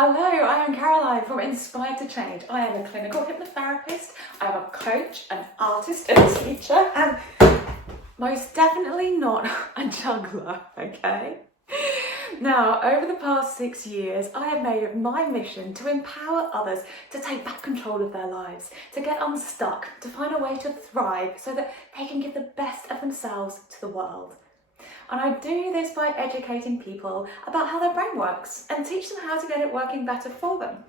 Hello, I am Caroline from Inspired to Change. I am a clinical hypnotherapist, I am a coach, an artist and a teacher, and most definitely not a juggler, okay? Now, over the past 6 years, I have made it my mission to empower others to take back control of their lives, to get unstuck, to find a way to thrive so that they can give the best of themselves to the world. And I do this by educating people about how their brain works and teach them how to get it working better for them.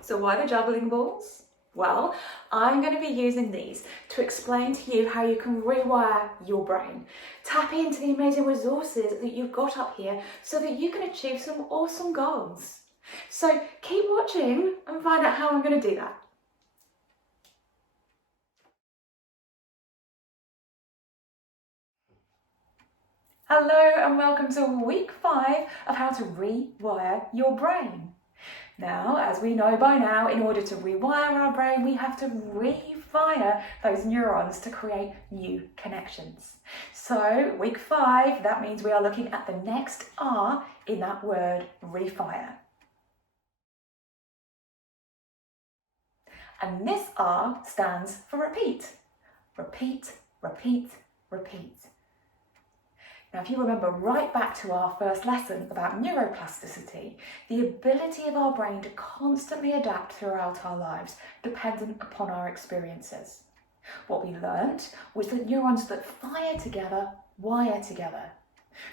So why the juggling balls? Well, I'm going to be using these to explain to you how you can rewire your brain. Tap into the amazing resources that you've got up here so that you can achieve some awesome goals. So keep watching and find out how I'm going to do that. Hello and welcome to week 5 of how to rewire your brain. Now, as we know by now, in order to rewire our brain, we have to refire those neurons to create new connections. So week 5, that means we are looking at the next R in that word, refire. And this R stands for repeat. Repeat, repeat, repeat. Now, if you remember right back to our first lesson about neuroplasticity, the ability of our brain to constantly adapt throughout our lives, dependent upon our experiences. What we learnt was that neurons that fire together wire together.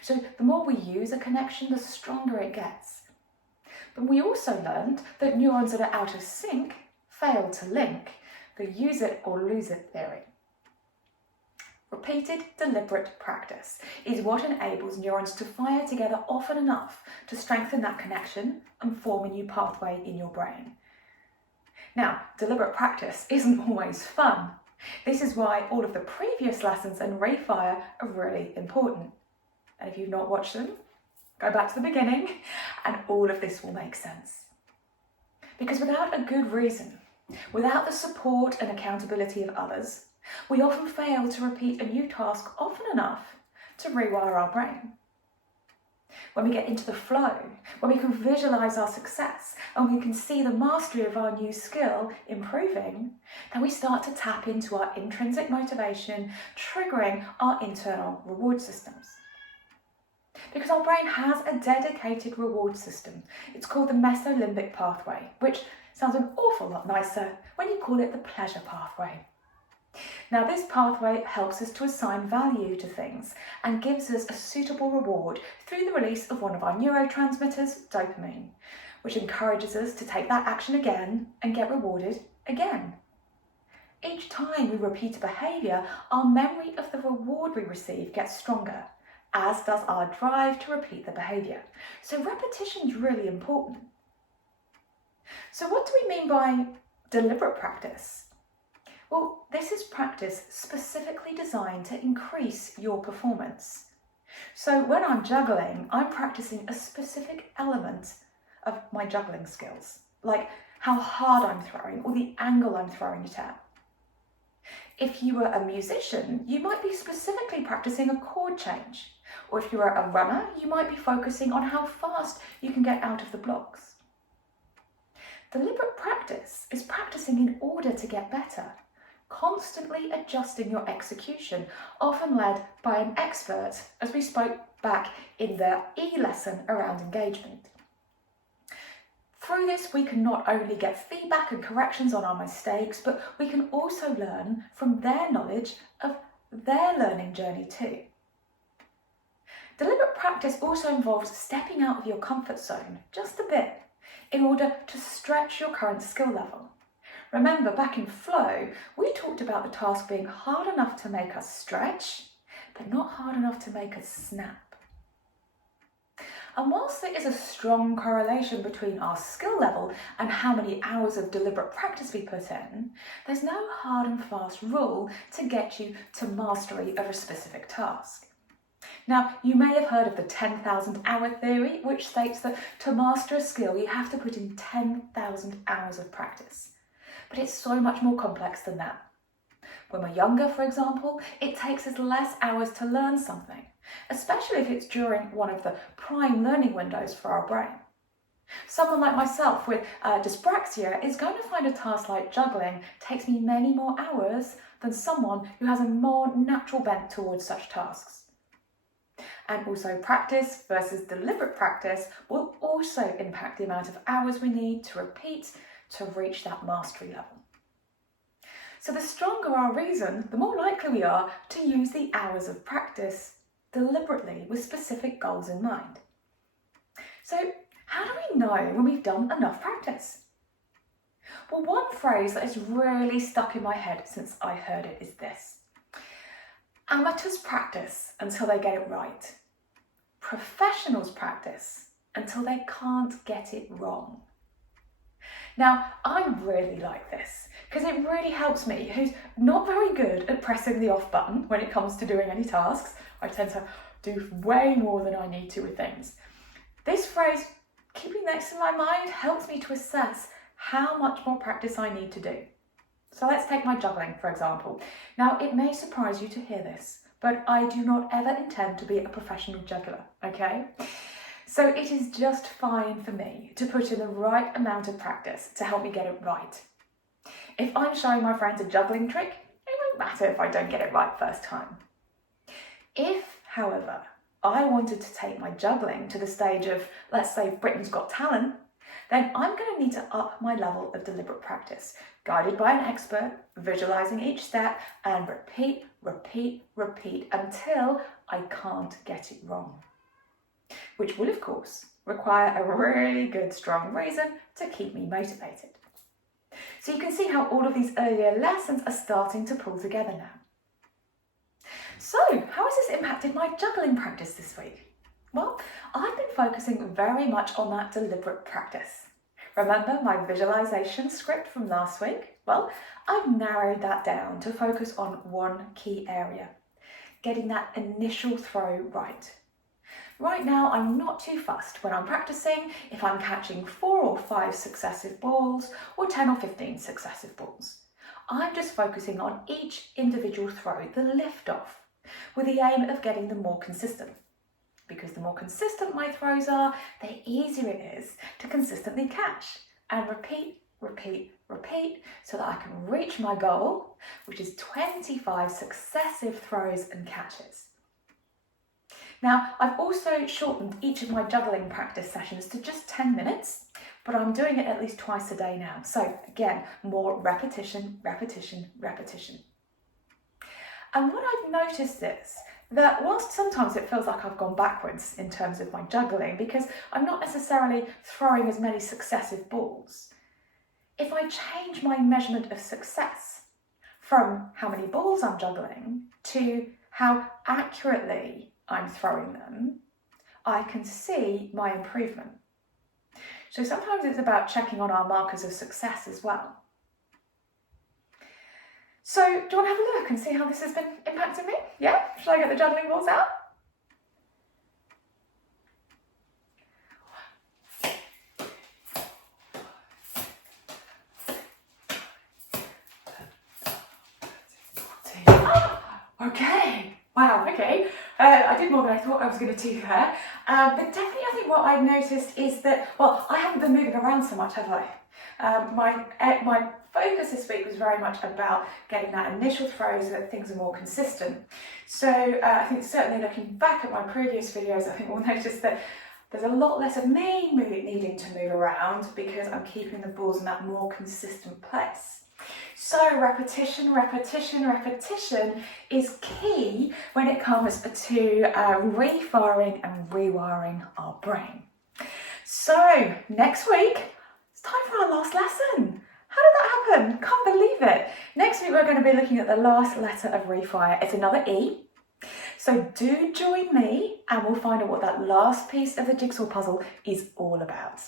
So the more we use a connection, the stronger it gets. But we also learned that neurons that are out of sync fail to link, the use it or lose it theory. Repeated, deliberate practice is what enables neurons to fire together often enough to strengthen that connection and form a new pathway in your brain. Now, deliberate practice isn't always fun. This is why all of the previous lessons in Rewire are really important. And if you've not watched them, go back to the beginning and all of this will make sense. Because without a good reason, without the support and accountability of others, we often fail to repeat a new task often enough to rewire our brain. When we get into the flow, when we can visualize our success and we can see the mastery of our new skill improving, then we start to tap into our intrinsic motivation, triggering our internal reward systems. Because our brain has a dedicated reward system. It's called the mesolimbic pathway, which sounds an awful lot nicer when you call it the pleasure pathway. Now, this pathway helps us to assign value to things and gives us a suitable reward through the release of one of our neurotransmitters, dopamine, which encourages us to take that action again and get rewarded again. Each time we repeat a behaviour, our memory of the reward we receive gets stronger, as does our drive to repeat the behaviour. So repetition is really important. So what do we mean by deliberate practice? Well, this is practice specifically designed to increase your performance. So when I'm juggling, I'm practicing a specific element of my juggling skills, like how hard I'm throwing or the angle I'm throwing it at. If you were a musician, you might be specifically practicing a chord change. Or if you were a runner, you might be focusing on how fast you can get out of the blocks. Deliberate practice is practicing in order to get better, constantly adjusting your execution, often led by an expert, as we spoke back in the E lesson around engagement. Through this, we can not only get feedback and corrections on our mistakes, but we can also learn from their knowledge of their learning journey too. Deliberate practice also involves stepping out of your comfort zone just a bit in order to stretch your current skill level. Remember, back in flow, we talked about the task being hard enough to make us stretch, but not hard enough to make us snap. And whilst there is a strong correlation between our skill level and how many hours of deliberate practice we put in, there's no hard and fast rule to get you to mastery of a specific task. Now, you may have heard of the 10,000 hour theory, which states that to master a skill, you have to put in 10,000 hours of practice. But it's so much more complex than that. When we're younger, for example, it takes us less hours to learn something, especially if it's during one of the prime learning windows for our brain. Someone like myself with dyspraxia is going to find a task like juggling takes me many more hours than someone who has a more natural bent towards such tasks. And also practice versus deliberate practice will also impact the amount of hours we need to repeat to reach that mastery level. So the stronger our reason, the more likely we are to use the hours of practice deliberately with specific goals in mind. So how do we know when we've done enough practice? Well, one phrase that has really stuck in my head since I heard it is this: amateurs practice until they get it right. Professionals practice until they can't get it wrong. Now, I really like this because it really helps me, who's not very good at pressing the off button when it comes to doing any tasks. I tend to do way more than I need to with things. This phrase, keeping next in my mind, helps me to assess how much more practice I need to do. So let's take my juggling, for example. Now, it may surprise you to hear this, but I do not ever intend to be a professional juggler, okay? So it is just fine for me to put in the right amount of practice to help me get it right. If I'm showing my friends a juggling trick, it won't matter if I don't get it right first time. If, however, I wanted to take my juggling to the stage of, let's say, Britain's Got Talent, then I'm going to need to up my level of deliberate practice, guided by an expert, visualising each step, and repeat until I can't get it wrong. Which will, of course, require a really good, strong reason to keep me motivated. So you can see how all of these earlier lessons are starting to pull together now. So, how has this impacted my juggling practice this week? Well, I've been focusing very much on that deliberate practice. Remember my visualisation script from last week? Well, I've narrowed that down to focus on one key area, getting that initial throw right. Right now, I'm not too fussed when I'm practicing if I'm catching 4 or 5 successive balls or 10 or 15 successive balls. I'm just focusing on each individual throw, the lift-off, with the aim of getting them more consistent. Because the more consistent my throws are, the easier it is to consistently catch and repeat so that I can reach my goal, which is 25 successive throws and catches. Now, I've also shortened each of my juggling practice sessions to just 10 minutes, but I'm doing it at least twice a day now. So again, more repetition. And what I've noticed is that whilst sometimes it feels like I've gone backwards in terms of my juggling because I'm not necessarily throwing as many successive balls, if I change my measurement of success from how many balls I'm juggling to how accurately I'm throwing them, I can see my improvement. So sometimes it's about checking on our markers of success as well. So do you want to have a look and see how this has been impacting me? Yeah? Shall I get the juggling balls out? Okay. Wow, okay. I did more than I thought I was going to do there. But definitely I think what I've noticed is that, well, I haven't been moving around so much, have I? My focus this week was very much about getting that initial throw so that things are more consistent. So I think certainly looking back at my previous videos, I think we'll notice that there's a lot less of me needing to move around because I'm keeping the balls in that more consistent place. So repetition is key when it comes to refiring and rewiring our brain. So next week, it's time for our last lesson. How did that happen? Can't believe it. Next week, we're going to be looking at the last letter of Rewire. It's another E. So do join me and we'll find out what that last piece of the jigsaw puzzle is all about.